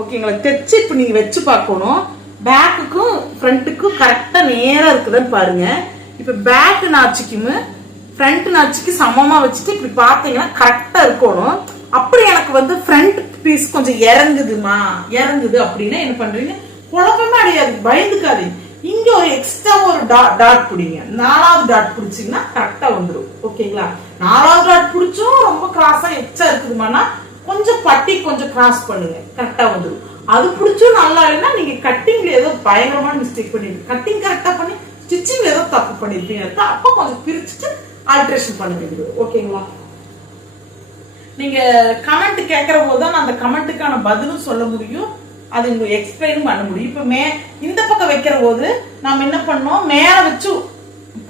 ஓகேங்களா? தைச்சு இப்ப நீங்க வச்சு பார்க்கணும். பேக்குக்கும் ஃப்ரண்ட்டுக்கும் கரெக்டா நேரா இருக்குதுன்னு பாருங்க. இப்ப பேக் நாச்சுக்கும் ஃப்ரண்ட் நாச்சுக்கு சமமா வச்சுட்டு இப்படி பாத்தீங்கன்னா கரெக்டா இருக்கணும். அப்படி எனக்கு ஃப்ரண்ட் பீஸ் கொஞ்சம் இறங்குது அப்படின்னா என்ன பண்றீங்க, குழப்பமே அடையாது, பயந்துக்காது. இங்க ஒரு எக்ஸ்ட்ரா ஒரு டாட் பிடிங்க. 4வது டாட் பிடிச்சிங்கன்னா கரெக்டா வந்துடும். ஓகேங்களா? 4வது டாட் பிடிச்சும் ரொம்ப கிராஸா எக்ஸ்ட்ரா இருக்குதுமானா கொஞ்சம் பட்டி கொஞ்சம் கிராஸ் பண்ணுங்க, கரெக்டா வந்துடும். அது பிடிச்சும் நல்லா இல்லைன்னா நீங்க கட்டிங்ல ஏதோ பயங்கரமான மிஸ்டேக் பண்ணிருக்கீங்க. கட்டிங் கரெக்டா பண்ணி ஸ்டிச்சிங்ல ஏதோ தப்பு பண்ணிருப்பீங்க. அப்ப கொஞ்சம் பிரிச்சுட்டு ஆல்ட்ரேஷன் பண்ண வேண்டியது. ஓகேங்களா? நீங்க கமெண்ட் கேட்கிற போதுதான் அந்த கமெண்ட்டுக்கான பதிலும் சொல்ல முடியும், அது உங்களுக்கு எக்ஸ்பிளைனும் பண்ண முடியும். இப்ப இந்த பக்கம் வைக்கிற போது நாம என்ன பண்ணோம், மேல வச்சு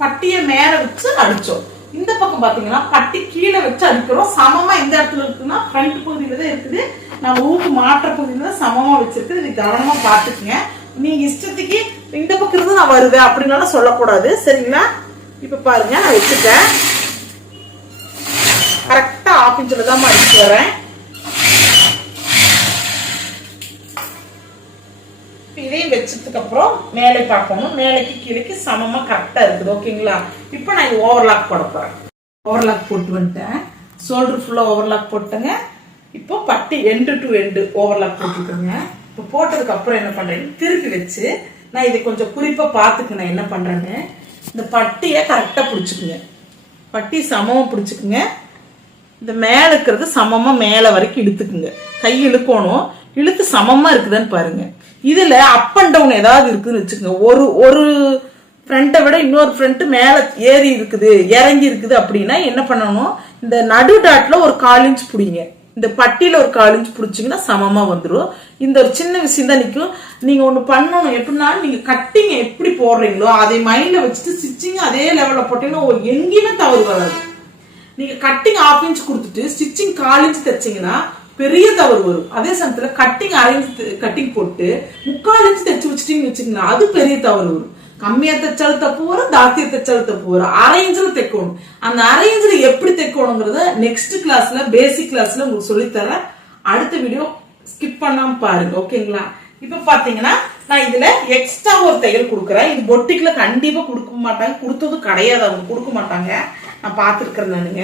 பட்டிய மேல வச்சு அடிச்சோம். இந்த பக்கம் பாத்தீங்கன்னா பட்டி கீழே வச்சு அடிக்கிறோம். சமமா இந்த இடத்துல இருக்குன்னா ஃப்ரண்ட் பகுதியில தான் இருக்குது, நம்ம ஊக்கு மாற்ற பகுதியில தான் சமமா வச்சிருக்கு. இது கவனமா பாத்துக்குங்க. நீங்க இஷ்டத்துக்கு இந்த பக்கம் இருந்து நான் வருவேன் அப்படின்னாலும் சொல்லக்கூடாது. சரிங்களா? இப்ப பாருங்க, நான் வச்சுட்டேன். கரெக்டா 1/2 இன்ச்ல தான் அடிச்சு வரேன். இதையும் வச்சதுக்கு அப்புறம் மேலே பார்க்கணும். மேலைக்கு கீழேக்கு சமமா கரெக்டா இருக்குது. ஓகேங்களா? இப்ப நான் இது ஓவர்லாக் போட போறேன். ஓவர்லாக் போட்டு வந்துட்டேன். ஷோல்டர் ஃபுல்லா ஓவர்லாக் போட்டேங்க. இப்போ பட்டி எண்டு டு எண்டு ஓவர்லாக் போட்டுக்கோங்க. இப்போ போட்டதுக்கு அப்புறம் என்ன பண்றேன், திருப்பி வச்சு நான் இதை கொஞ்சம் குறிப்பா பார்த்துக்கு நான் என்ன பண்றேன்னு, இந்த பட்டியை கரெக்டா பிடிச்சுக்குங்க. பட்டி சமமா பிடிச்சுக்குங்க. இந்த மேல இருக்கிறது சமமா மேல வரைக்கும் இழுத்துக்குங்க. கை இழுக்கணும். இழுத்து சமமா இருக்குதான்னு பாருங்க. இதுல அப் அண்ட் டவுன் ஏதாவது இருக்குன்னு வச்சுக்கோங்க. ஒரு ஃப்ரண்ட்டை விட இன்னொரு ஃப்ரண்ட் மேல ஏறி இருக்குது, இறங்கி இருக்குது அப்படின்னா என்ன பண்ணணும், இந்த நடு டாட்ல ஒரு 1/4 இன்ச் பிடிங்க. இந்த பட்டியில ஒரு 1/4 இன்ச் பிடிச்சிங்கன்னா சமமா வந்துடும். இந்த ஒரு சின்ன விஷயம் தான் நிற்கும். நீங்க ஒண்ணு பண்ணணும், எப்படின்னா நீங்க கட்டிங் எப்படி போடுறீங்களோ அதை மைண்ட்ல வச்சுட்டு ஸ்டிச்சிங் அதே லெவல்ல போட்டீங்கன்னா எங்கேயுமே தவறு வராது. நீங்க கட்டிங் 1/2 இன்ச் கொடுத்துட்டு ஸ்டிச்சிங் 1/4 இன்ச் தைச்சீங்கன்னா பெரிய தவறு வரும். அதே சமயத்துல கட்டிங் 1/2 இன்ச் கட்டிங் போட்டு 3/4 இன்ச் தைச்சு வச்சுட்டீங்கன்னு வச்சுக்கீங்கன்னா அது பெரிய தவறு வரும். கம்மியா தைச்சாலும் தப்பு வரும், ஜாஸ்தியா தைச்சாலும் தப்பு வரும். 1/2 இன்ச்ல தைக்கணும். அந்த 1/2 இன்ச்ல எப்படி தைக்கணுங்கிறத நெக்ஸ்ட் கிளாஸ்ல பேசிக் கிளாஸ்ல உங்களுக்கு சொல்லித்தரேன். அடுத்த வீடியோ ஸ்கிப் பண்ணாம பாருங்க. ஓகேங்களா? இப்ப பாத்தீங்கன்னா நான் இதுல எக்ஸ்ட்ரா ஒரு தையல் கொடுக்குறேன். இது பொட்டிக்ல கண்டிப்பா கொடுக்க மாட்டாங்க, கொடுத்ததும் கிடையாது, அவங்க கொடுக்க மாட்டாங்க. நான் பார்த்துருக்கிறேன் நானுங்க.